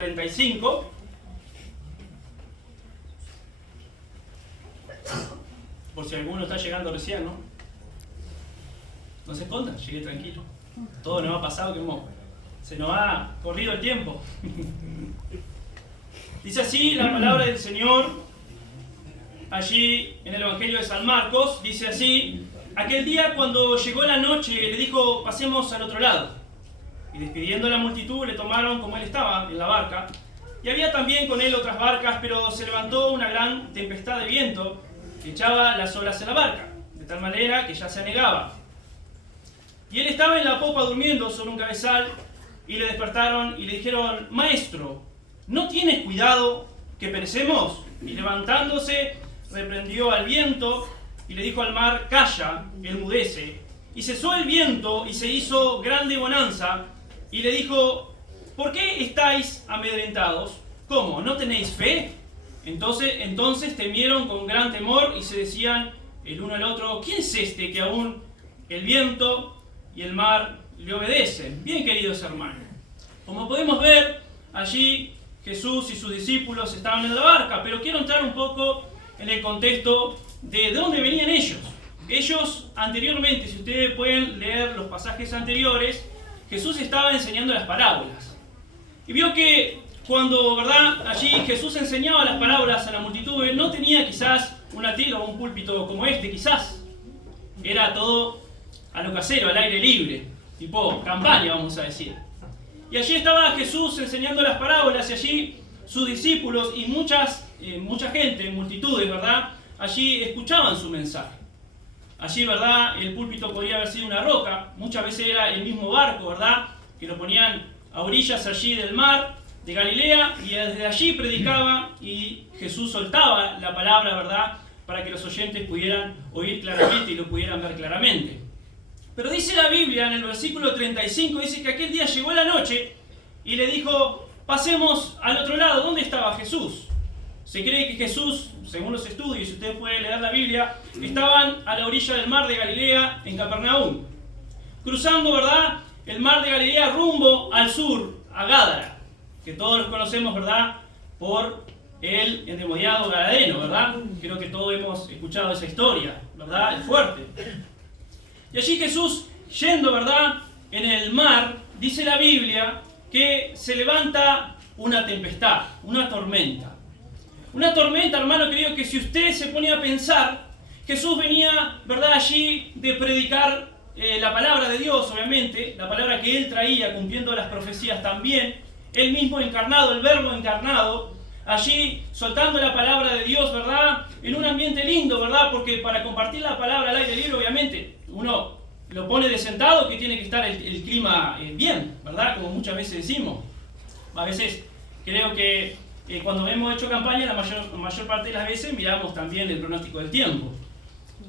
35. Por si alguno está llegando recién, ¿no? No se escondan, llegué tranquilo. Todo nos ha pasado que se nos ha corrido el tiempo. Dice así la palabra del Señor, allí en el Evangelio de San Marcos, dice así: aquel día cuando llegó la noche le dijo, pasemos al otro lado. Y despidiendo a la multitud le tomaron como él estaba, en la barca. Y había también con él otras barcas, pero se levantó una gran tempestad de viento que echaba las olas en la barca, de tal manera que ya se anegaba. Y él estaba en la popa durmiendo sobre un cabezal, y le despertaron y le dijeron: Maestro, ¿no tienes cuidado que perecemos? Y levantándose, reprendió al viento y le dijo al mar: Calla, enmudece. Y cesó el viento y se hizo grande bonanza. Y le dijo: ¿por qué estáis amedrentados? ¿Cómo? ¿No tenéis fe? Entonces temieron con gran temor y se decían el uno al otro: ¿quién es este que aún el viento y el mar le obedecen? Bien, queridos hermanos, como podemos ver, allí Jesús y sus discípulos estaban en la barca, pero quiero entrar un poco en el contexto de dónde venían ellos. Ellos anteriormente, si ustedes pueden leer los pasajes anteriores, Jesús estaba enseñando las parábolas. Y vio que cuando, ¿verdad?, allí Jesús enseñaba las parábolas a la multitud, él no tenía quizás una tila o un púlpito como este, quizás. Era todo a lo casero, al aire libre, tipo campaña, vamos a decir. Y allí estaba Jesús enseñando las parábolas y allí sus discípulos y mucha gente, multitudes, ¿verdad?, allí escuchaban su mensaje. Allí, ¿verdad?, el púlpito podía haber sido una roca, muchas veces era el mismo barco, ¿verdad?, que lo ponían a orillas allí del mar de Galilea, y desde allí predicaba y Jesús soltaba la palabra, ¿verdad?, para que los oyentes pudieran oír claramente y lo pudieran ver claramente. Pero dice la Biblia en el versículo 35, dice que aquel día llegó la noche y le dijo: pasemos al otro lado. ¿Dónde estaba Jesús? Se cree que Jesús, según los estudios, si ustedes pueden leer la Biblia, estaban a la orilla del mar de Galilea, en Capernaum, cruzando, ¿verdad?, el mar de Galilea rumbo al sur, a Gádara, que todos los conocemos, ¿verdad?, por el endemoniado gadareno, ¿verdad? Creo que todos hemos escuchado esa historia, ¿verdad? Es fuerte. Y allí Jesús, yendo, ¿verdad?, en el mar, dice la Biblia que se levanta una tempestad, una tormenta. Una tormenta, hermano querido, que si usted se pone a pensar, Jesús venía, ¿verdad?, allí de predicar la palabra de Dios, obviamente, la palabra que él traía, cumpliendo las profecías también, él mismo encarnado, el verbo encarnado, allí soltando la palabra de Dios, ¿verdad?, en un ambiente lindo, ¿verdad?, porque para compartir la palabra al aire libre, obviamente, uno lo pone de sentado, que tiene que estar el clima bien, ¿verdad?, como muchas veces decimos. A veces creo que cuando hemos hecho campaña, la mayor parte de las veces miramos también el pronóstico del tiempo.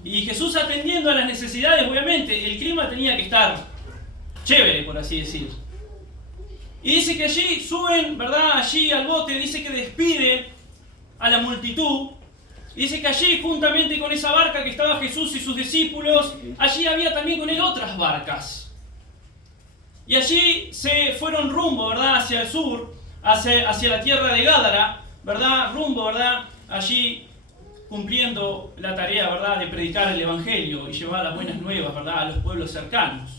Y Jesús, atendiendo a las necesidades, obviamente, el clima tenía que estar chévere, por así decir. Y dice que allí suben, ¿verdad?, allí al bote, dice que despide a la multitud. Y dice que allí, juntamente con esa barca que estaba Jesús y sus discípulos, allí había también con él otras barcas. Y allí se fueron rumbo, ¿verdad?, hacia el sur, hacia la tierra de Gádara, ¿verdad?, rumbo, ¿verdad?, allí cumpliendo la tarea, ¿verdad?, de predicar el Evangelio y llevar las buenas nuevas, ¿verdad?, a los pueblos cercanos.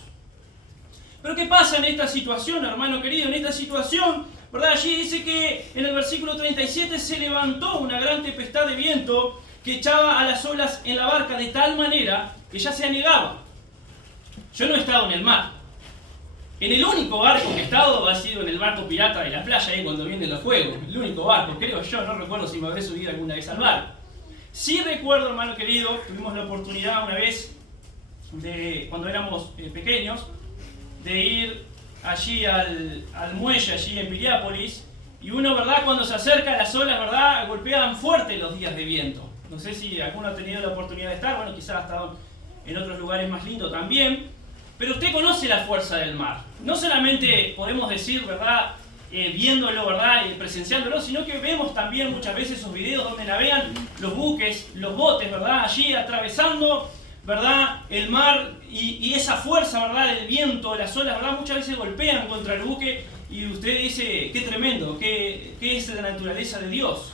Pero ¿qué pasa en esta situación, hermano querido? En esta situación, ¿verdad?, allí dice que en el versículo 37 se levantó una gran tempestad de viento que echaba a las olas en la barca de tal manera que ya se anegaba. Yo no he estado en el mar. En el único barco que he estado ha sido en el barco pirata de la playa, ahí cuando vienen los juegos. El único barco, creo yo, no recuerdo si me habré subido alguna vez al barco. Sí recuerdo, hermano querido, tuvimos la oportunidad una vez, cuando éramos pequeños, de ir allí al muelle, allí en Piriápolis, y uno, ¿verdad?, cuando se acerca, las olas, ¿verdad?, golpeaban fuerte los días de viento. No sé si alguno ha tenido la oportunidad de estar, bueno, quizás ha estado en otros lugares más lindos también, pero usted conoce la fuerza del mar. No solamente podemos decir, ¿verdad?, viéndolo, ¿verdad?, presenciándolo, sino que vemos también muchas veces esos videos donde navegan los buques, los botes, ¿verdad?, allí atravesando, ¿verdad?, el mar, y esa fuerza, ¿verdad?, del viento, las olas, ¿verdad?, muchas veces golpean contra el buque y usted dice, qué tremendo, qué es la naturaleza de Dios.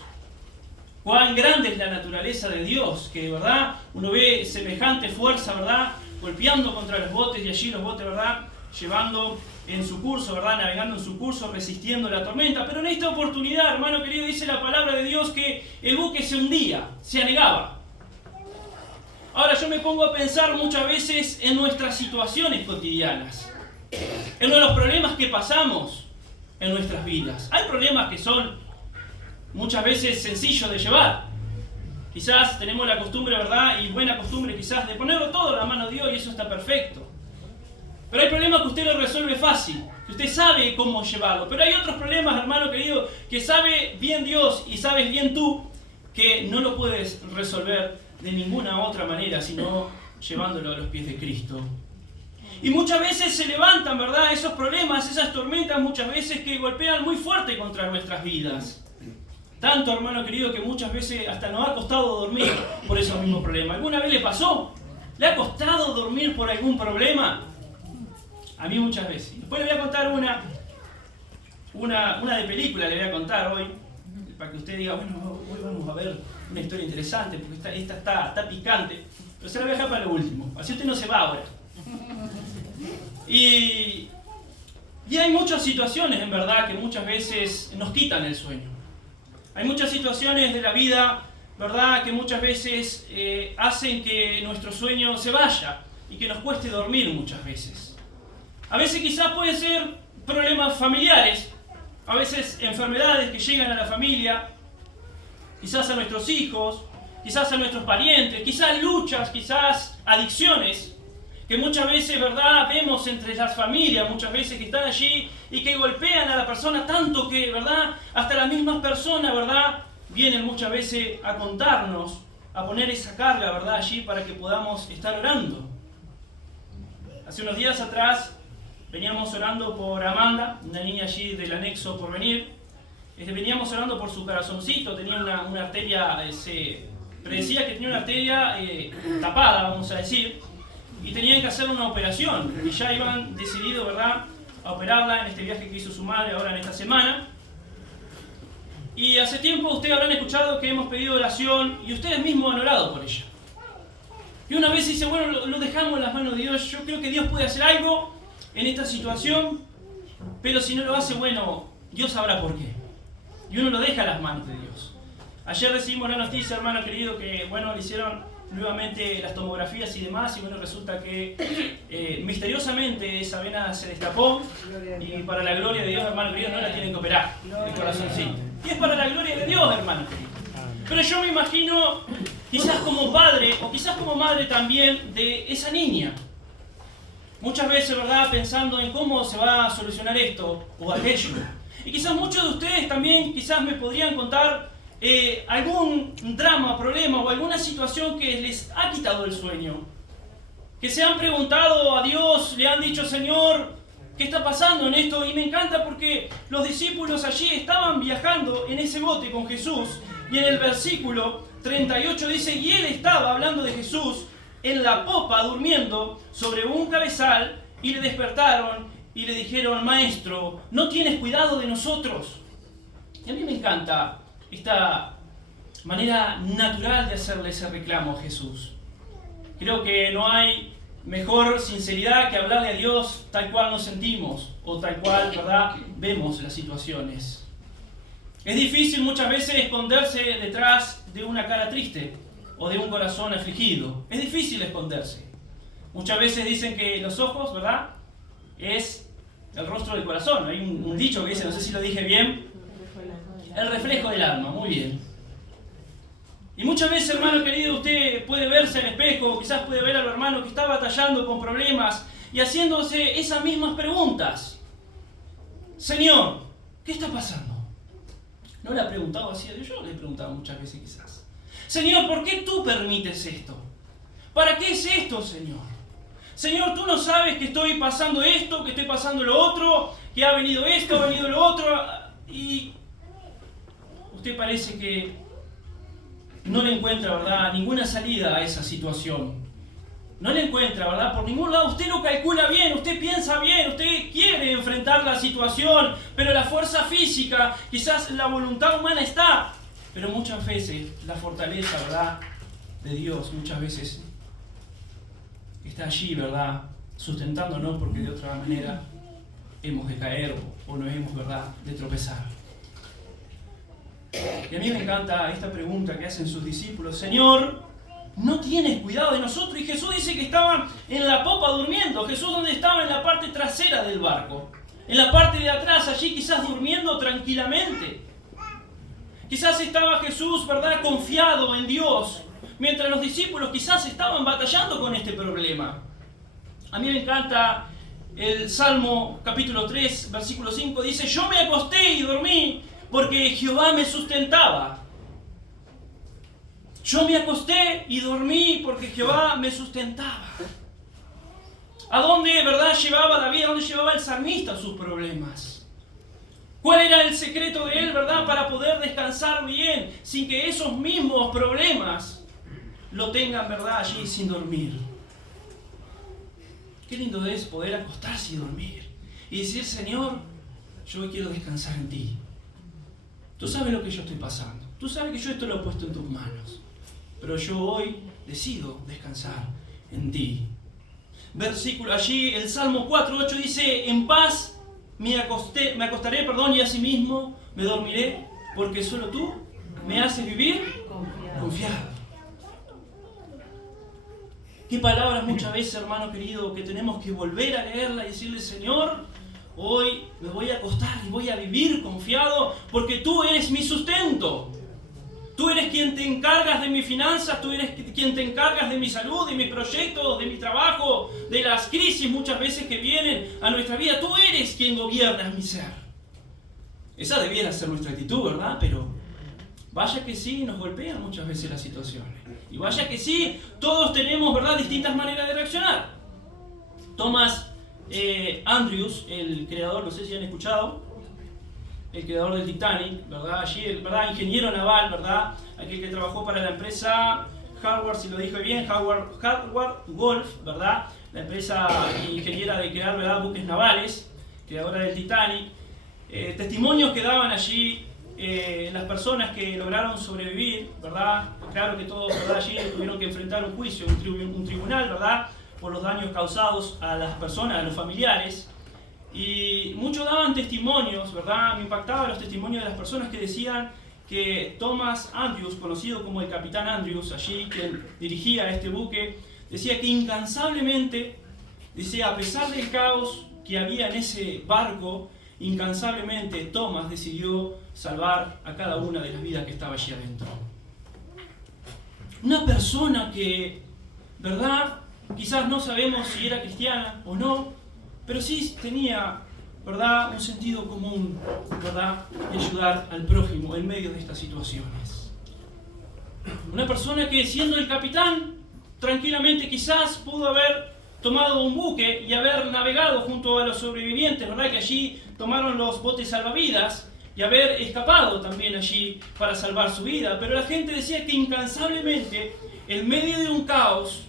Cuán grande es la naturaleza de Dios, que, ¿verdad? Uno ve semejante fuerza, ¿verdad? Golpeando contra los botes y allí los botes, ¿verdad? Llevando en su curso, ¿verdad? Navegando en su curso, resistiendo la tormenta. Pero en esta oportunidad, hermano querido, dice la palabra de Dios que el buque se hundía, se anegaba. Ahora yo me pongo a pensar muchas veces en nuestras situaciones cotidianas, en los problemas que pasamos en nuestras vidas. Hay problemas que son muchas veces sencillos de llevar. Quizás tenemos la costumbre, ¿verdad? Y buena costumbre quizás de ponerlo todo en la mano de Dios y eso está perfecto. Pero hay problemas que usted lo resuelve fácil, que usted sabe cómo llevarlo. Pero hay otros problemas, hermano querido, que sabe bien Dios y sabes bien tú que no lo puedes resolver de ninguna otra manera, sino llevándolo a los pies de Cristo. Y muchas veces se levantan, ¿verdad? Esos problemas, esas tormentas, muchas veces que golpean muy fuerte contra nuestras vidas. Tanto, hermano querido, que muchas veces hasta nos ha costado dormir por esos mismos problemas. ¿Alguna vez le pasó? ¿Le ha costado dormir por algún problema? A mí muchas veces. Después le voy a contar una de película, le voy a contar hoy, para que usted diga, bueno, hoy vamos a ver una historia interesante, porque esta está picante, pero se la voy a dejar para lo último, así usted no se va ahora. Y hay muchas situaciones, en verdad, que muchas veces nos quitan el sueño. Hay muchas situaciones de la vida, ¿verdad?, que muchas veces hacen que nuestro sueño se vaya y que nos cueste dormir muchas veces. A veces quizás pueden ser problemas familiares, a veces enfermedades que llegan a la familia, quizás a nuestros hijos, quizás a nuestros parientes, quizás luchas, quizás adicciones, que muchas veces, ¿verdad?, vemos entre las familias, muchas veces que están allí y que golpean a la persona tanto que, ¿verdad?, hasta las mismas personas, ¿verdad?, vienen muchas veces a contarnos, a poner esa carga, ¿verdad?, allí para que podamos estar orando. Hace unos días atrás veníamos orando por Amanda, una niña allí del anexo Porvenir. Veníamos orando por su corazoncito, tenía una arteria, predecía que tenía una arteria tapada, vamos a decir, y tenían que hacer una operación, y ya iban decidido, ¿verdad?, a operarla en este viaje que hizo su madre ahora en esta semana. Y hace tiempo ustedes habrán escuchado que hemos pedido oración y ustedes mismos han orado por ella. Y una vez dice, bueno, lo dejamos en las manos de Dios, yo creo que Dios puede hacer algo en esta situación, pero si no lo hace, bueno, Dios sabrá por qué. Y uno lo deja en las manos de Dios. Ayer recibimos la noticia, hermano querido, que, bueno, le hicieron nuevamente las tomografías y demás, y bueno, resulta que misteriosamente esa vena se destapó, y para la gloria de Dios, hermano querido, no la tienen que operar, el corazoncito. Y es para la gloria de Dios, hermano querido. Pero yo me imagino, quizás como padre, o quizás como madre también, de esa niña. Muchas veces, ¿verdad?, pensando en cómo se va a solucionar esto o aquello. Y quizás muchos de ustedes también quizás me podrían contar algún drama, problema o alguna situación que les ha quitado el sueño. Que se han preguntado a Dios, le han dicho, Señor, ¿qué está pasando en esto? Y me encanta porque los discípulos allí estaban viajando en ese bote con Jesús. Y en el versículo 38 dice, y él estaba hablando de Jesús en la popa durmiendo sobre un cabezal, y le despertaron y le dijeron, Maestro, ¿no tienes cuidado de nosotros? Y a mí me encanta esta manera natural de hacerle ese reclamo a Jesús. Creo que no hay mejor sinceridad que hablarle a Dios tal cual nos sentimos o tal cual, ¿verdad?, vemos las situaciones. Es difícil muchas veces esconderse detrás de una cara triste o de un corazón afligido. Es difícil esconderse. Muchas veces dicen que los ojos, ¿verdad?, es el rostro del corazón. Hay un dicho que dice, no sé si lo dije bien, el reflejo del alma. Muy bien. Y muchas veces, hermano querido, usted puede verse en el espejo, o quizás puede ver a los hermanos que está batallando con problemas y haciéndose esas mismas preguntas. Señor, ¿qué está pasando? No le ha preguntado así a Dios, yo le he preguntado muchas veces quizás. Señor, ¿por qué tú permites esto? ¿Para qué es esto, Señor? Señor, tú no sabes que estoy pasando esto, que estoy pasando lo otro, que ha venido esto, ha venido lo otro, y usted parece que no le encuentra, ¿verdad?, ninguna salida a esa situación. no le encuentra, ¿verdad? Por ningún lado. Usted lo calcula bien, usted piensa bien, usted quiere enfrentar la situación, pero la fuerza física, quizás la voluntad humana está, pero muchas veces la fortaleza, ¿verdad?, de Dios, muchas veces está allí, ¿verdad?, sustentándonos, porque de otra manera hemos de caer o no hemos, ¿verdad?, de tropezar. Y a mí me encanta esta pregunta que hacen sus discípulos: Señor, ¿no tienes cuidado de nosotros? Y Jesús dice que estaba en la popa durmiendo. Jesús, ¿dónde estaba? En la parte trasera del barco, en la parte de atrás, allí quizás durmiendo tranquilamente. Quizás estaba Jesús, ¿verdad?, confiado en Dios, mientras los discípulos quizás estaban batallando con este problema. A mí me encanta el Salmo capítulo 3, versículo 5, dice: yo me acosté y dormí porque Jehová me sustentaba. Yo me acosté y dormí porque Jehová me sustentaba. ¿A dónde, verdad, llevaba David, a dónde llevaba el salmista sus problemas? ¿Cuál era el secreto de él, verdad, para poder descansar bien, sin que esos mismos problemas lo tengan, verdad, allí sin dormir? Qué lindo es poder acostarse y dormir y decir: Señor, yo hoy quiero descansar en ti. Tú sabes lo que yo estoy pasando. Tú sabes que yo esto lo he puesto en tus manos. Pero yo hoy decido descansar en ti. Versículo allí, el Salmo 4:8 dice: en paz me acostaré, y asimismo me dormiré, porque solo tú me haces vivir confiado. Qué palabras muchas veces, hermano querido, que tenemos que volver a leerla y decirle: Señor, hoy me voy a acostar y voy a vivir confiado, porque tú eres mi sustento. Tú eres quien te encargas de mis finanzas, tú eres quien te encargas de mi salud, de mis proyectos, de mi trabajo, de las crisis muchas veces que vienen a nuestra vida. Tú eres quien gobiernas mi ser. Esa debiera ser nuestra actitud, ¿verdad? Pero vaya que sí, nos golpean muchas veces las situaciones. Y vaya que sí, todos tenemos, ¿verdad?, distintas maneras de reaccionar. Thomas Andrews, el creador, no sé si han escuchado, el creador del Titanic, ¿verdad? Allí, ¿verdad?, ingeniero naval, ¿verdad?, aquel que trabajó para la empresa Howard, si lo dije bien, Howard Wolf, ¿verdad?, la empresa ingeniera de crear, ¿verdad?, buques navales, creadora del Titanic. Testimonios que daban allí las personas que lograron sobrevivir, ¿verdad? Claro que todos, ¿verdad?, allí tuvieron que enfrentar un juicio, un tribunal, ¿verdad?, por los daños causados a las personas, a los familiares. Y muchos daban testimonios, ¿verdad? Me impactaban los testimonios de las personas que decían que Thomas Andrews, conocido como el Capitán Andrews, allí quien dirigía este buque, decía que incansablemente, dice, a pesar del caos que había en ese barco, incansablemente Thomas decidió salvar a cada una de las vidas que estaba allí adentro. Una persona que, ¿verdad?, quizás no sabemos si era cristiana o no, pero sí tenía, ¿verdad?, un sentido común, ¿verdad?, de ayudar al prójimo en medio de estas situaciones. Una persona que, siendo el capitán, tranquilamente quizás pudo haber tomado un buque y haber navegado junto a los sobrevivientes, ¿verdad?, que allí tomaron los botes salvavidas y haber escapado también allí para salvar su vida. Pero la gente decía que incansablemente, en medio de un caos,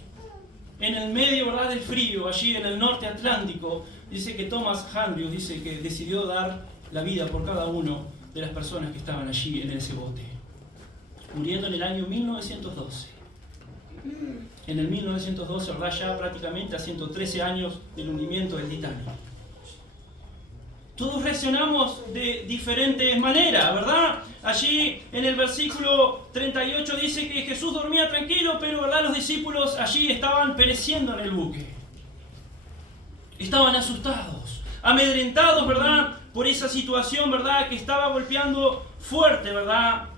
en el medio, ¿verdad?, del frío, allí en el norte atlántico, dice que Thomas Andrews dice que decidió dar la vida por cada uno de las personas que estaban allí en ese bote, muriendo en el año 1912. En el 1912, ¿verdad?, ya prácticamente a 113 años del hundimiento del Titanic. Todos reaccionamos de diferentes maneras, ¿verdad? Allí en el versículo 38 dice que Jesús dormía tranquilo, pero, ¿verdad?, los discípulos allí estaban pereciendo en el buque. Estaban asustados, amedrentados, ¿verdad?, por esa situación, ¿verdad?, que estaba golpeando fuerte, ¿verdad?,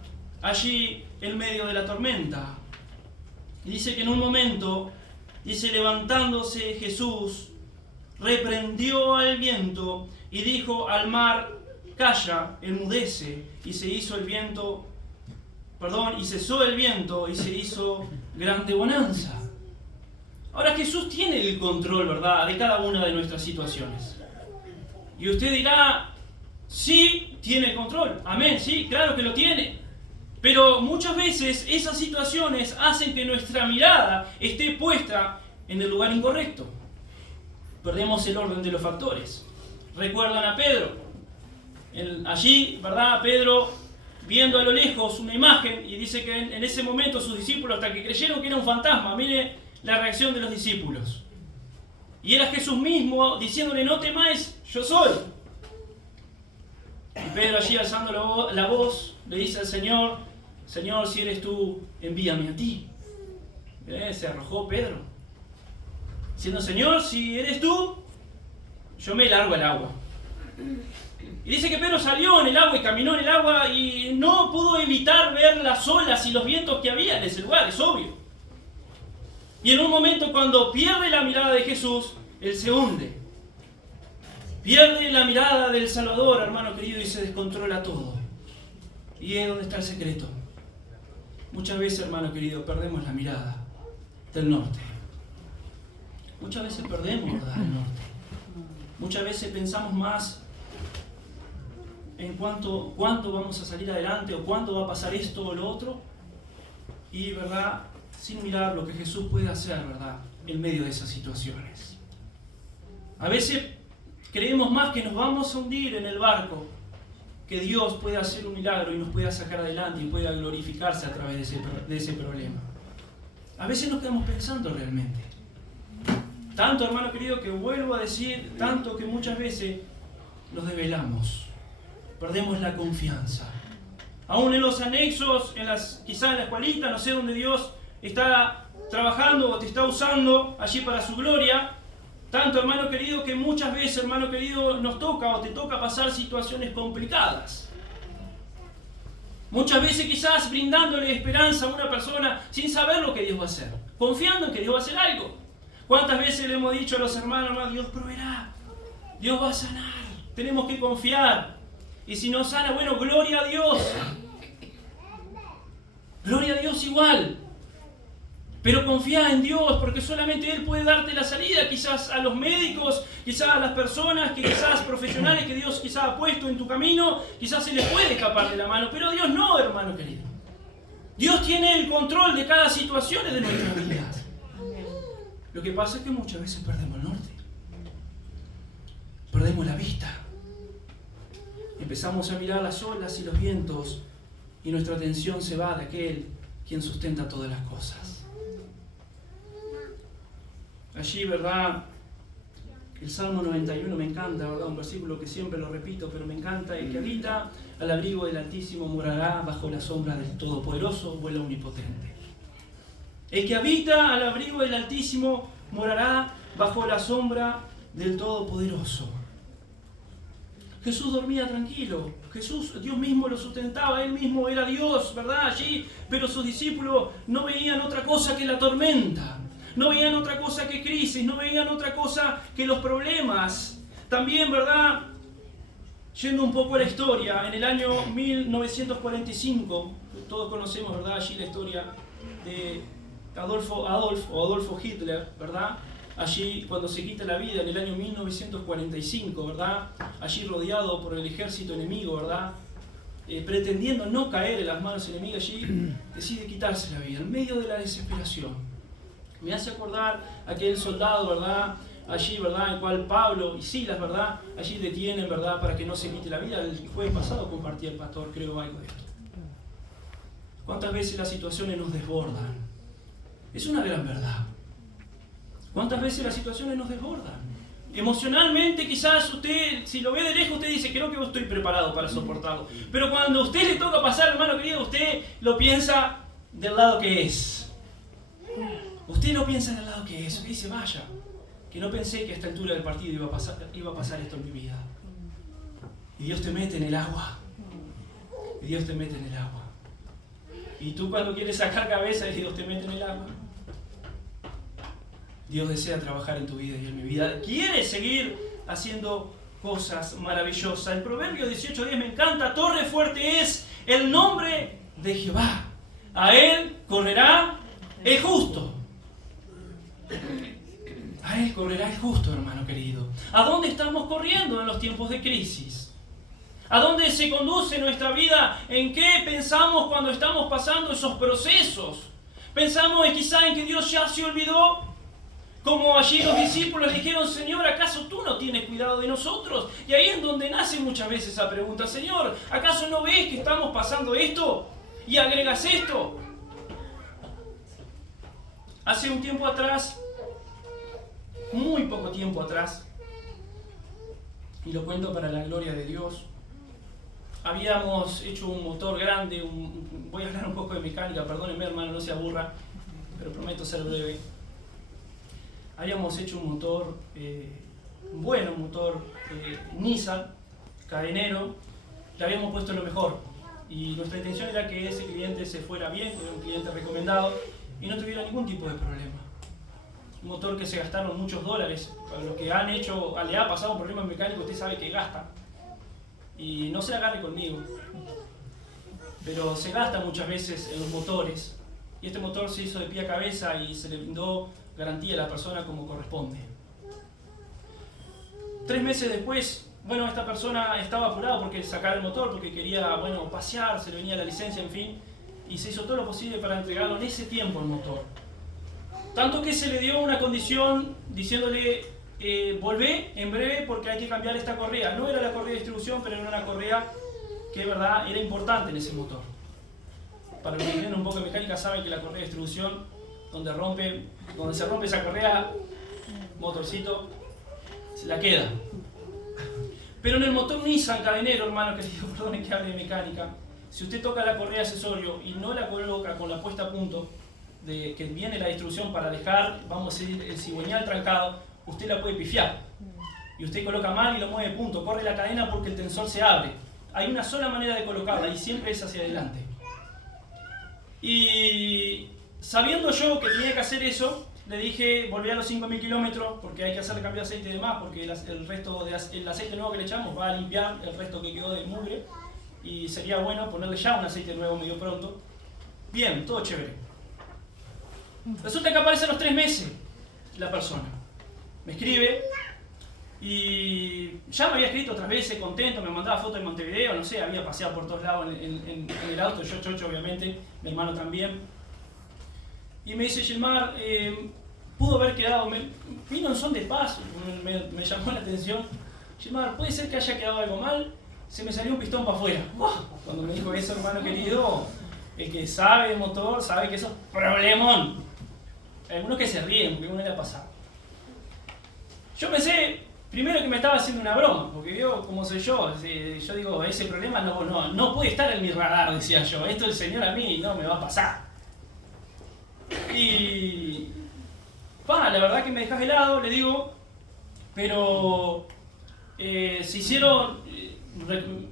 allí en medio de la tormenta. Y dice que en un momento, dice, levantándose Jesús, reprendió al viento y dijo al mar: calla, enmudece. Y se hizo el viento, y cesó el viento y se hizo grande bonanza. Ahora Jesús tiene el control, ¿verdad?, de cada una de nuestras situaciones. Y usted dirá: sí, tiene el control. Amén, sí, claro que lo tiene. Pero muchas veces esas situaciones hacen que nuestra mirada esté puesta en el lugar incorrecto. Perdemos el orden de los factores. Recuerdan a Pedro. Allí, ¿verdad? Pedro, viendo a lo lejos una imagen, y dice que en ese momento sus discípulos, hasta que creyeron que era un fantasma, mire la reacción de los discípulos. Y era Jesús mismo diciéndole: no temáis, yo soy. Y Pedro allí alzando la voz, le dice al Señor: Señor, si eres tú, envíame a ti. Se arrojó Pedro, diciendo: Señor, si eres tú, yo me largo al agua. Y dice que Pedro salió en el agua y caminó en el agua y no pudo evitar ver las olas y los vientos que había en ese lugar, es obvio. Y en un momento, cuando pierde la mirada de Jesús, él se hunde. Pierde la mirada del Salvador, hermano querido, y se descontrola todo. Y es donde está el secreto. Muchas veces, hermano querido, perdemos la mirada del norte. Muchas veces perdemos, ¿verdad?, el norte. Muchas veces pensamos más en cuánto vamos a salir adelante o cuándo va a pasar esto o lo otro, y, ¿verdad?, sin mirar lo que Jesús puede hacer, ¿verdad?, en medio de esas situaciones. A veces creemos más que nos vamos a hundir en el barco, que Dios puede hacer un milagro y nos pueda sacar adelante y pueda glorificarse a través de ese problema. A veces nos quedamos pensando realmente. Tanto, hermano querido, que vuelvo a decir, tanto que muchas veces nos desvelamos, perdemos la confianza. Aún en los anexos, quizá en la escuelita, no sé, donde Dios está trabajando o te está usando allí para su gloria. Tanto, hermano querido, que muchas veces, hermano querido, nos toca o te toca pasar situaciones complicadas. Muchas veces quizás brindándole esperanza a una persona sin saber lo que Dios va a hacer, confiando en que Dios va a hacer algo. ¿Cuántas veces le hemos dicho a los hermanos: Dios proveerá, Dios va a sanar, tenemos que confiar? Y si no sana, bueno, gloria a Dios. Gloria a Dios igual. Pero confía en Dios, porque solamente Él puede darte la salida. Quizás a los médicos, quizás a las personas, quizás profesionales que Dios quizás ha puesto en tu camino, quizás se les puede escapar de la mano, pero Dios no, hermano querido. Dios tiene el control de cada situación de nuestras vidas. Lo que pasa es que muchas veces perdemos el norte. Perdemos la vista. Empezamos a mirar las olas y los vientos y nuestra atención se va de aquel quien sustenta todas las cosas. Allí, ¿verdad?, el Salmo 91 me encanta, ¿verdad?, un versículo que siempre lo repito, pero me encanta: el que habita al abrigo del Altísimo morará bajo la sombra del Todopoderoso o el Omnipotente. El que habita al abrigo del Altísimo morará bajo la sombra del Todopoderoso. Jesús dormía tranquilo. Jesús, Dios mismo lo sustentaba. Él mismo era Dios, ¿verdad?, allí. Pero sus discípulos no veían otra cosa que la tormenta. No veían otra cosa que crisis. No veían otra cosa que los problemas. También, ¿verdad?, yendo un poco a la historia, en el año 1945, todos conocemos, ¿verdad?, allí la historia de Adolfo Hitler, ¿verdad? Allí, cuando se quita la vida en el año 1945, ¿verdad?, allí rodeado por el ejército enemigo, ¿verdad?, pretendiendo no caer en las manos enemigas, allí decide quitarse la vida en medio de la desesperación. Me hace acordar aquel soldado, ¿verdad?, allí, ¿verdad?, el cual Pablo y Silas, ¿verdad?, allí detienen, ¿verdad?, para que no se quite la vida. El jueves pasado compartía el pastor, creo, algo de esto. ¿Cuántas veces las situaciones nos desbordan? Es una gran verdad. ¿Cuántas veces las situaciones nos desbordan? Emocionalmente, quizás usted, si lo ve de lejos, usted dice: creo que estoy preparado para soportarlo. Pero cuando a usted le toca pasar, hermano querido, usted lo piensa del lado que es. Usted lo piensa del lado que es. Usted dice: vaya, que no pensé que a esta altura del partido iba a pasar esto en mi vida. Y Dios te mete en el agua. Y Dios te mete en el agua. Y tú, cuando quieres sacar cabeza, y Dios te mete en el agua. Dios desea trabajar en tu vida y en mi vida. Quiere seguir haciendo cosas maravillosas. El Proverbio 18:10 me encanta. Torre fuerte es el nombre de Jehová. A él correrá el justo. A él correrá el justo, hermano querido. ¿A dónde estamos corriendo en los tiempos de crisis? ¿A dónde se conduce nuestra vida? ¿En qué pensamos cuando estamos pasando esos procesos? ¿Pensamos quizá en que Dios ya se olvidó? Como allí los discípulos le dijeron, Señor, ¿acaso tú no tienes cuidado de nosotros? Y ahí es donde nace muchas veces esa pregunta, Señor, ¿acaso no ves que estamos pasando esto? Y agregas esto. Hace un tiempo atrás, muy poco tiempo atrás, y lo cuento para la gloria de Dios, habíamos hecho un motor grande, voy a hablar un poco de mecánica, perdónenme hermano, no se aburra, pero prometo ser breve. Habíamos hecho un motor, un motor Nissan, cadenero, le habíamos puesto lo mejor. Y nuestra intención era que ese cliente se fuera bien, que era un cliente recomendado, y no tuviera ningún tipo de problema. Un motor que se gastaron muchos dólares. Para los que le ha pasado un problema mecánico, usted sabe que gasta. Y no se agarre conmigo, pero se gasta muchas veces en los motores. Y este motor se hizo de pie a cabeza y se le brindó garantía a la persona como corresponde. 3 meses después, esta persona estaba apurado porque sacar el motor, porque quería, pasear, se le venía la licencia, en fin, y se hizo todo lo posible para entregarlo en ese tiempo el motor. Tanto que se le dio una condición diciéndole, volvé en breve porque hay que cambiar esta correa. No era la correa de distribución, pero era una correa que, verdad, era importante en ese motor. Para los que tienen un poco de mecánica saben que la correa de distribución, donde se rompe esa correa, motorcito, se la queda. Pero en el motor Nissan cadenero, hermano querido, perdone que hable de mecánica, si usted toca la correa de accesorio y no la coloca con la puesta a punto, de que viene la distribución para dejar, vamos a decir, el cigüeñal trancado, usted la puede pifiar. Y usted coloca mal y lo mueve punto, corre la cadena porque el tensor se abre. Hay una sola manera de colocarla y siempre es hacia adelante. Y sabiendo yo que tenía que hacer eso, le dije, volví a los 5.000 kilómetros porque hay que hacerle cambio de aceite y demás, porque el resto del aceite nuevo que le echamos va a limpiar el resto que quedó de mugre y sería bueno ponerle ya un aceite nuevo medio pronto. Bien, todo chévere. Resulta que aparece a los 3 meses la persona. Me escribe y ya me había escrito otras veces, contento, me mandaba fotos de Montevideo, no sé, había paseado por todos lados en el auto, yo chocho obviamente, mi hermano también. Y me dice, Gilmar, pudo haber quedado, vino en son de paz, me llamó la atención. Gilmar, ¿puede ser que haya quedado algo mal? Se me salió un pistón para afuera. Cuando me dijo eso, hermano querido, el que sabe de motor sabe que eso es problemón. Hay algunos que se ríen porque uno le ha pasado. Yo pensé, primero que me estaba haciendo una broma, porque vio cómo soy yo. Yo digo, ese problema no puede estar en mi radar, decía yo. Esto el Señor a mí no me va a pasar. Y la verdad que me dejas helado, le digo, pero se hicieron,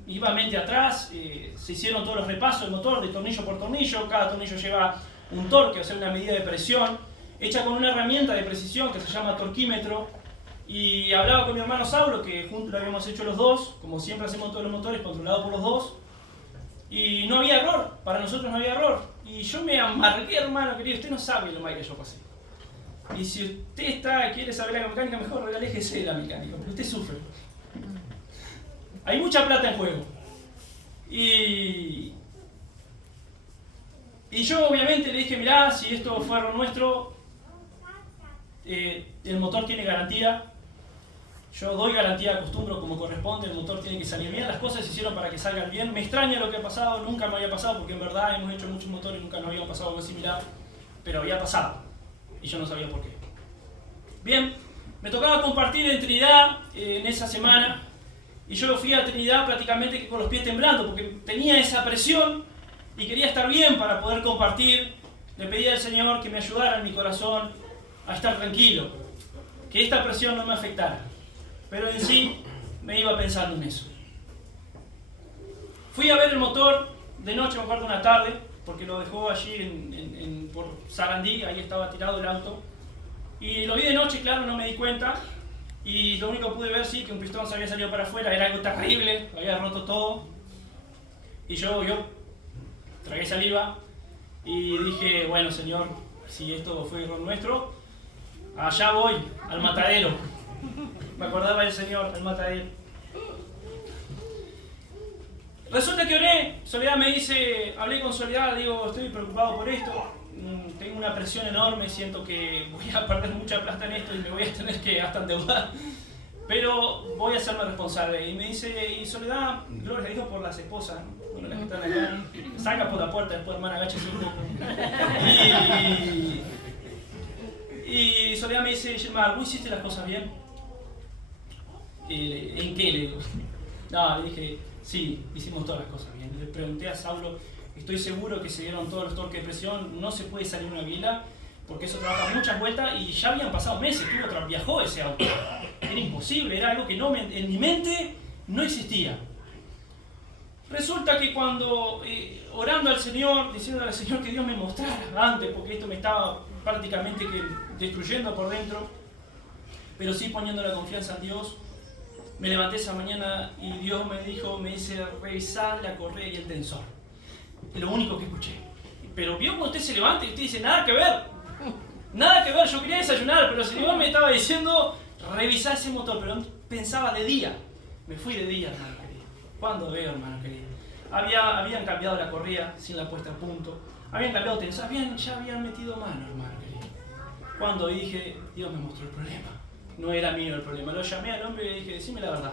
iba mente atrás, se hicieron todos los repasos del motor de tornillo por tornillo, cada tornillo lleva un torque, o sea, una medida de presión, hecha con una herramienta de precisión que se llama torquímetro, y hablaba con mi hermano Saulo, que juntos lo habíamos hecho los dos, como siempre hacemos todos los motores, controlados por los dos, y no había error, para nosotros no había error. Y yo me amargué, hermano querido, usted no sabe lo mal que yo pasé. Y si usted quiere saber la mecánica, mejor aléjese de la mecánica, porque usted sufre. Hay mucha plata en juego. Y yo obviamente le dije, mirá, si esto fue error nuestro, el motor tiene garantía. Yo doy garantía, acostumbro como corresponde, el motor tiene que salir bien, las cosas se hicieron para que salgan bien. Me extraña lo que ha pasado, nunca me había pasado, porque en verdad hemos hecho muchos motores y nunca nos había pasado algo similar, pero había pasado, y yo no sabía por qué. Bien, me tocaba compartir en Trinidad en esa semana, y yo fui a Trinidad prácticamente con los pies temblando, porque tenía esa presión y quería estar bien para poder compartir. Le pedí al Señor que me ayudara en mi corazón a estar tranquilo, que esta presión no me afectara. Pero en sí me iba pensando en eso. Fui a ver el motor de noche, me acuerdo, una tarde, porque lo dejó allí por Sarandí, ahí estaba tirado el auto. Y lo vi de noche, claro, no me di cuenta. Y lo único que pude ver, sí, que un pistón se había salido para afuera, era algo terrible, había roto todo. Y yo tragué saliva y dije, bueno, Señor, si esto fue error nuestro, allá voy, al matadero. Me acordaba del Señor, el matadero. Resulta que oré, Soledad me dice, hablé con Soledad, digo, estoy preocupado por esto. tengo una presión enorme, siento que voy a perder mucha plata en esto y me voy a tener que hasta endeudar, pero voy a hacerme responsable. Y me dice, y Soledad, gloria a Dios por las esposas, ¿no? Bueno, las que están acá, saca por la puerta, después hermana, agáchese un poco. Y Soledad me dice, Germán, ¿vos hiciste las cosas bien? ¿En qué? Le digo. No, le dije, sí, hicimos todas las cosas bien. Le pregunté a Saulo, estoy seguro que se dieron todos los torques de presión, no se puede salir una vila, porque eso trabaja muchas vueltas y ya habían pasado meses, viajó ese auto. Era imposible, era algo que en mi mente no existía. Resulta que cuando, orando al Señor, diciendo al Señor que Dios me mostrara antes, porque esto me estaba prácticamente destruyendo por dentro, pero sí poniendo la confianza en Dios, me levanté esa mañana y Dios me dice, revisar la correa y el tensor. Es lo único que escuché. Pero vio cuando usted se levanta y usted dice, nada que ver, yo quería desayunar, pero el Señor me estaba diciendo, revisar ese motor, pero pensaba de día. Me fui de día, hermano querido. ¿Cuándo veo, hermano querido? Habían cambiado la correa sin la puesta a punto, habían cambiado tensor, ya habían metido mano, hermano querido. Cuando dije, Dios me mostró el problema. No era mío el problema. Lo llamé al hombre y le dije, decime la verdad.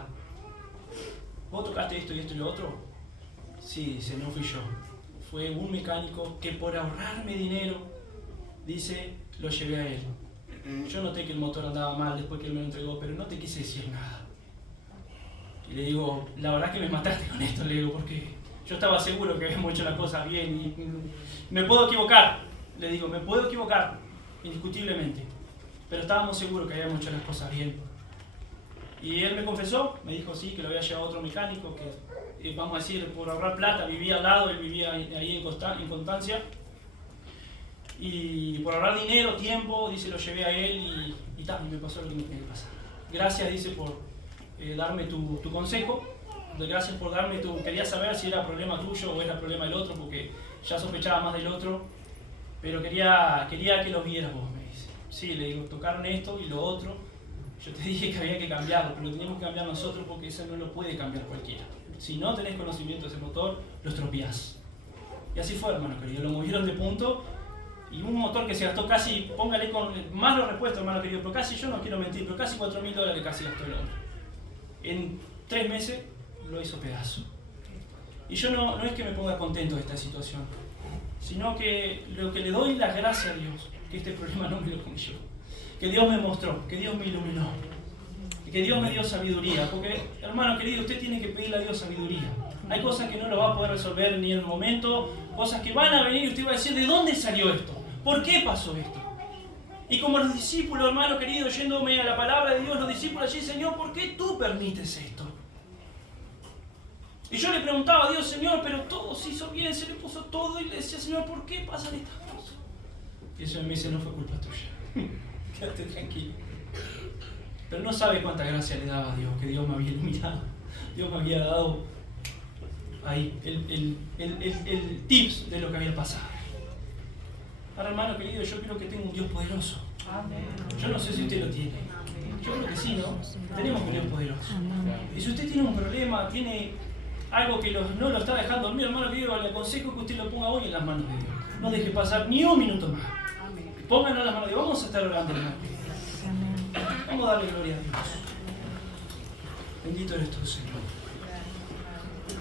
¿Vos tocaste esto y esto y lo otro? Sí, dice, no fui yo. Fue un mecánico que por ahorrarme dinero, dice, lo llevé a él. Yo noté que el motor andaba mal después que él me lo entregó, pero no te quise decir nada. Y le digo, la verdad que me mataste con esto, le digo, porque yo estaba seguro que habíamos hecho las cosas bien y me puedo equivocar. Le digo, me puedo equivocar, indiscutiblemente. Pero estábamos seguros que habíamos hecho las cosas bien. Y él me confesó, me dijo sí, que lo había llevado a otro mecánico, que vamos a decir, por ahorrar plata, vivía al lado, él vivía ahí en Constancia. Y por ahorrar dinero, tiempo, dice, lo llevé a él y me pasó lo que me tenía que pasar. Gracias, dice, por darme tu consejo. Gracias por darme quería saber si era problema tuyo o era problema del otro, porque ya sospechaba más del otro. Pero quería que lo vieras vos, me dice. Sí, le digo, tocaron esto y lo otro. Yo te dije que había que cambiarlo, pero lo teníamos que cambiar nosotros porque eso no lo puede cambiar cualquiera. Si no tenés conocimiento de ese motor, lo estropeás. Y así fue, hermano querido. Lo movieron de punto y un motor que se gastó casi, póngale con más los repuestos, hermano querido, pero casi, yo no quiero mentir, pero casi $4.000 casi gastó el hombre. En 3 meses lo hizo pedazo. Y yo no es que me ponga contento de esta situación, sino que lo que le doy la gracia a Dios, que este problema no me lo comí yo, que Dios me mostró, que Dios me iluminó, y que Dios me dio sabiduría, porque, hermano querido, usted tiene que pedirle a Dios sabiduría. Hay cosas que no lo va a poder resolver ni en el momento, cosas que van a venir y usted va a decir, ¿de dónde salió esto? ¿Por qué pasó esto? Y como los discípulos, hermano querido, yéndome a la palabra de Dios, los discípulos allí, Señor, ¿por qué tú permites esto? Y yo le preguntaba a Dios, Señor, pero todo se hizo bien, se le puso todo, y le decía, Señor, ¿por qué pasan estas cosas? Y el Señor me dice, no fue culpa tuya. Quédate tranquilo. Pero no sabe cuánta gracia le daba a Dios, que Dios me había iluminado. Dios me había dado ahí el tips de lo que había pasado. Ahora, hermano querido, yo creo que tengo un Dios poderoso. Yo no sé si usted lo tiene. Yo creo que sí, ¿no? Tenemos un Dios poderoso. Y si usted tiene un problema, tiene algo que no lo está dejando dormir, hermano querido, le aconsejo que usted lo ponga hoy en las manos de Dios. No deje pasar ni un minuto más. Pónganlo en las manos de Dios. Vamos a estar orando, hermano. Vamos a darle gloria a Dios. Bendito eres tú, Señor.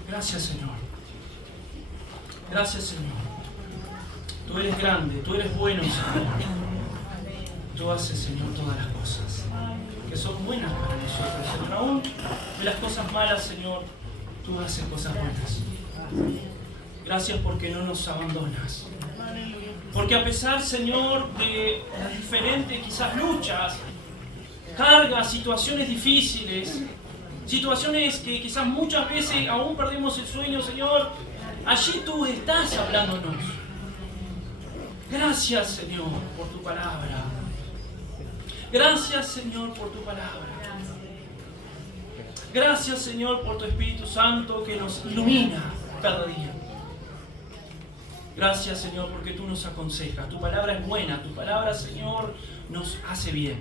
Gracias, Señor. Gracias, Señor. Tú eres grande, tú eres bueno, Señor. Tú haces, Señor, todas las cosas que son buenas para nosotros, Señor. Aún de las cosas malas, Señor, tú haces cosas buenas. Gracias porque no nos abandonas. Porque a pesar, Señor, de las diferentes quizás luchas, cargas, situaciones difíciles, situaciones que quizás muchas veces aún perdemos el sueño, Señor, allí tú estás hablándonos. Gracias, Señor, por tu palabra. Gracias, Señor, por tu palabra. Gracias, Señor, por tu Espíritu Santo que nos ilumina cada día. Gracias, Señor, porque tú nos aconsejas. Tu palabra es buena. Tu palabra, Señor, nos hace bien.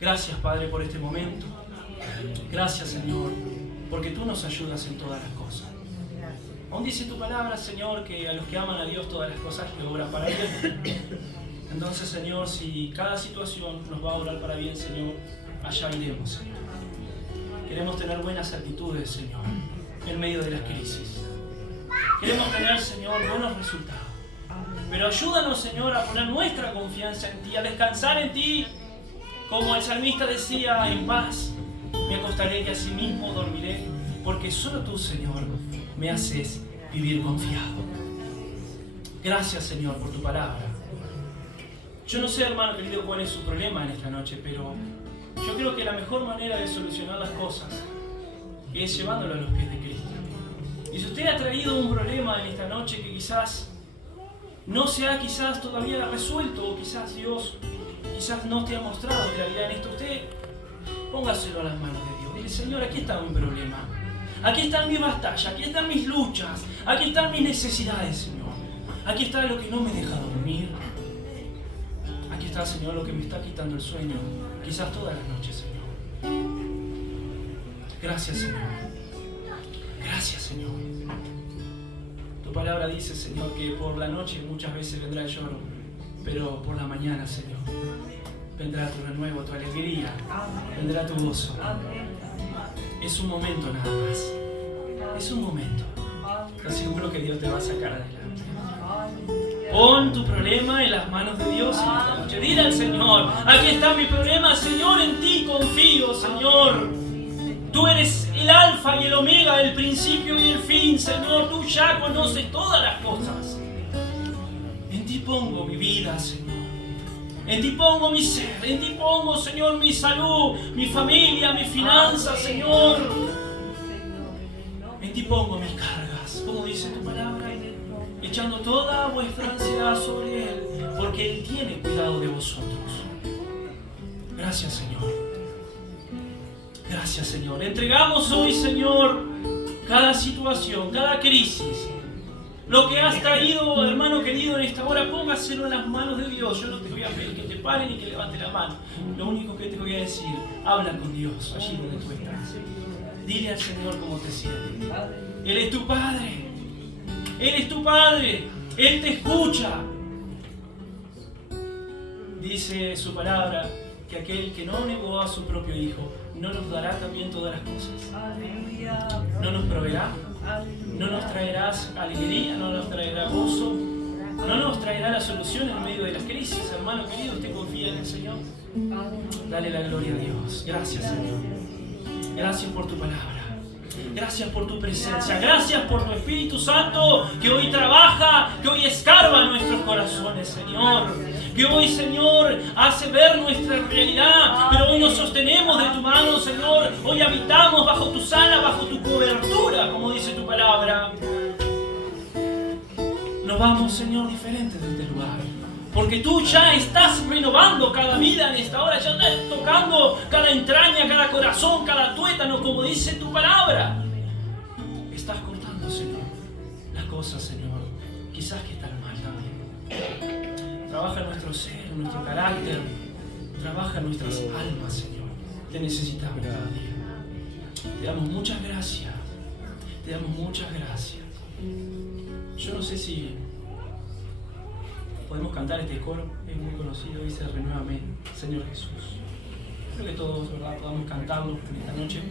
Gracias, Padre, por este momento. Gracias, Señor, porque tú nos ayudas en todas las cosas. Aún dice tu palabra, Señor, que a los que aman a Dios todas las cosas le obran para bien. Entonces, Señor, si cada situación nos va a obrar para bien, Señor, allá iremos, Señor. Queremos tener buenas actitudes, Señor, en medio de las crisis. Queremos tener, Señor, buenos resultados. Pero ayúdanos, Señor, a poner nuestra confianza en Ti, a descansar en Ti. Como el salmista decía, en paz me acostaré y asimismo dormiré, porque solo Tú, Señor, me haces vivir confiado. Gracias, Señor, por Tu palabra. Yo no sé, hermano querido, cuál es su problema en esta noche, pero yo creo que la mejor manera de solucionar las cosas es llevándolo a los pies de Cristo. Y si usted ha traído un problema en esta noche que quizás no se ha todavía resuelto, o quizás Dios no te ha mostrado claridad en esto, usted póngaselo a las manos de Dios. Dile, Señor, aquí está mi problema. Aquí están mis batallas, aquí están mis luchas, aquí están mis necesidades, Señor. Aquí está lo que no me deja dormir. Aquí está, Señor, lo que me está quitando el sueño, quizás todas las noches, Señor. Gracias, Señor. Gracias, Señor. Tu palabra dice, Señor, que por la noche muchas veces vendrá el lloro, pero por la mañana, Señor, vendrá tu renuevo, tu alegría, vendrá tu gozo. Es un momento nada más. Es un momento. Estoy seguro que Dios te va a sacar adelante. Pon tu problema en las manos de Dios en esta noche. Dile al Señor, aquí está mi problema, Señor, en Ti confío, Señor. Tú eres el alfa y el omega, el principio y el fin, Señor. Tú ya conoces todas las cosas. En Ti pongo mi vida, Señor. En Ti pongo mi ser. En Ti pongo, Señor, mi salud, mi familia, mis finanzas, Señor. En Ti pongo mis cargas, como dice Tu palabra, echando toda vuestra ansiedad sobre Él, porque Él tiene cuidado de vosotros. Gracias, Señor. Gracias, Señor. Entregamos hoy, Señor, cada situación, cada crisis. Lo que has traído, hermano querido, en esta hora, póngaselo en las manos de Dios. Yo no te voy a pedir que te paren ni que levantes la mano. Lo único que te voy a decir, habla con Dios allí donde tú estás. Dile al Señor cómo te sientes. Él es tu Padre. Él es tu Padre. Él te escucha. Dice su palabra que aquel que no negó a su propio Hijo, no nos dará también todas las cosas. No nos proveerá. No nos traerá alegría, no nos traerá gozo, no nos traerá la solución en medio de las crisis. Hermano querido, ¿usted confía en el Señor? Dale la gloria a Dios. Gracias, Señor. Gracias por Tu palabra. Gracias por Tu presencia. Gracias por Tu Espíritu Santo que hoy trabaja, que hoy escarba nuestros corazones, Señor. Que hoy, Señor, hace ver nuestra realidad, pero hoy nos sostenemos de Tu mano, Señor. Hoy habitamos bajo Tu sana, bajo Tu cobertura, como dice Tu palabra. Nos vamos, Señor, diferentes de este lugar, porque Tú ya estás renovando cada vida en esta hora, ya estás tocando cada entraña, cada corazón, cada tuétano, como dice Tu palabra. Estás cortando, Señor, las cosas, Señor, quizás que están mal también. Trabaja en nuestro ser, en nuestro carácter. Trabaja en nuestras almas, Señor. Te necesitamos cada día. Te damos muchas gracias. Te damos muchas gracias. Yo no sé si podemos cantar este coro. Es muy conocido. Dice: renuévame, Señor Jesús. Creo que todos, ¿verdad?, podamos cantarlo en esta noche.